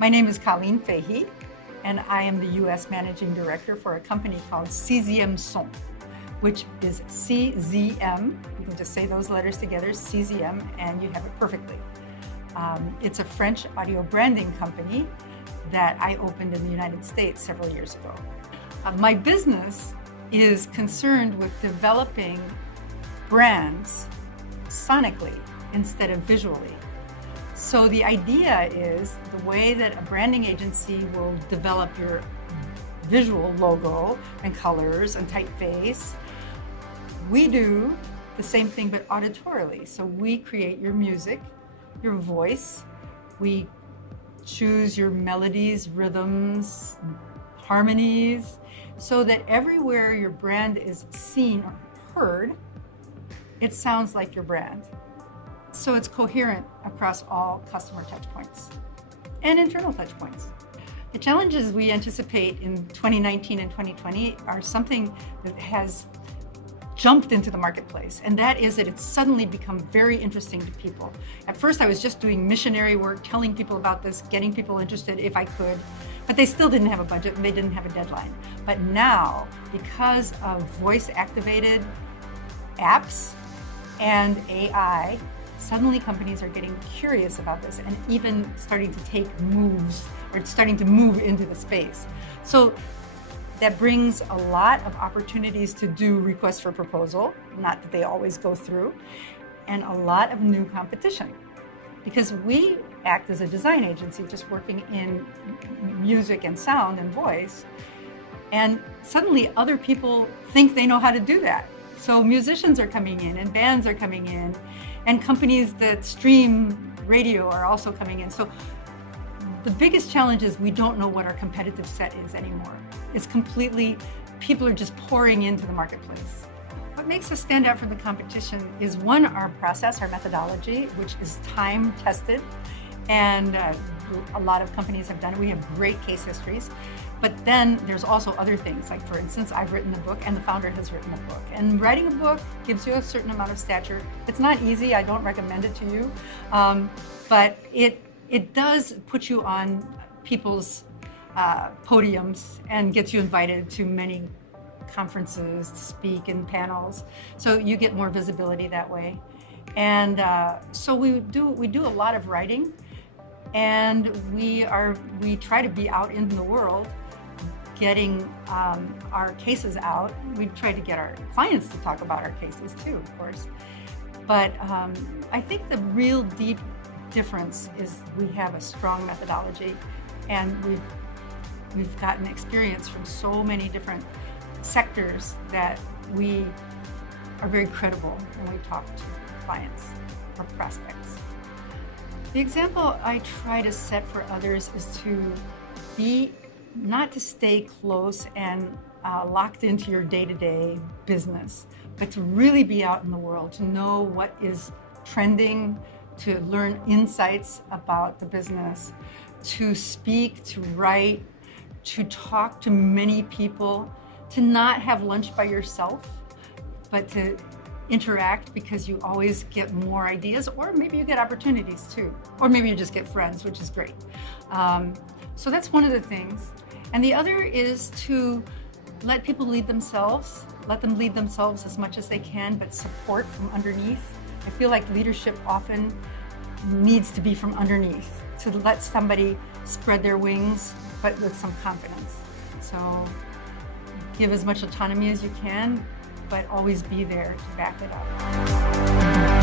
My name is Colleen Fahey, and I am the U.S. Managing Director for a company called Sixième Son, which is CZM. You can just say those letters together, CZM, and you have it perfectly. It's a French audio branding company that I opened in the United States several years ago. My business is concerned with developing brands sonically instead of visually. So the idea is the way that a branding agency will develop your visual logo and colors and typeface, we do the same thing but auditorily. So we create your music, your voice, we choose your melodies, rhythms, harmonies, so that everywhere your brand is seen or heard, it sounds like your brand. So it's coherent across all customer touchpoints and internal touchpoints. The challenges we anticipate in 2019 and 2020 are something that has jumped into the marketplace, and that is that it's suddenly become very interesting to people. At first I was just doing missionary work, telling people about this, getting people interested if I could, but they still didn't have a budget and they didn't have a deadline. But now, because of voice-activated apps and AI, suddenly companies are getting curious about this and even starting to take moves or starting to move into the space. So that brings a lot of opportunities to do requests for proposal, not that they always go through, and a lot of new competition. Because we act as a design agency just working in music and sound and voice, and suddenly other people think they know how to do that. So musicians are coming in and bands are coming in and companies that stream radio are also coming in. So the biggest challenge is we don't know what our competitive set is anymore. It's completely, people are just pouring into the marketplace. What makes us stand out from the competition is one, our process, our methodology, which is time tested. And a lot of companies have done it. We have great case histories. But then there's also other things, like for instance, I've written a book and the founder has written a book. And writing a book gives you a certain amount of stature. It's not easy, I don't recommend it to you, but it does put you on people's podiums and gets you invited to many conferences to speak in panels. So you get more visibility that way. And so we do a lot of writing, and we try to be out in the world getting our cases out. We try to get our clients to talk about our cases too, of course. But I think the real deep difference is we have a strong methodology, and we've gotten experience from so many different sectors that we are very credible when we talk to clients or prospects. The example I try to set for others is to be, not to stay close and locked into your day-to-day business, but to really be out in the world, to know what is trending, to learn insights about the business, to speak, to write, to talk to many people, to not have lunch by yourself, but to interact, because you always get more ideas, or maybe you get opportunities too, or maybe you just get friends, which is great. So that's one of the things. And the other is to let people lead themselves, let them lead themselves as much as they can, but support from underneath. I feel like leadership often needs to be from underneath, to let somebody spread their wings, but with some confidence. So give as much autonomy as you can, but always be there to back it up.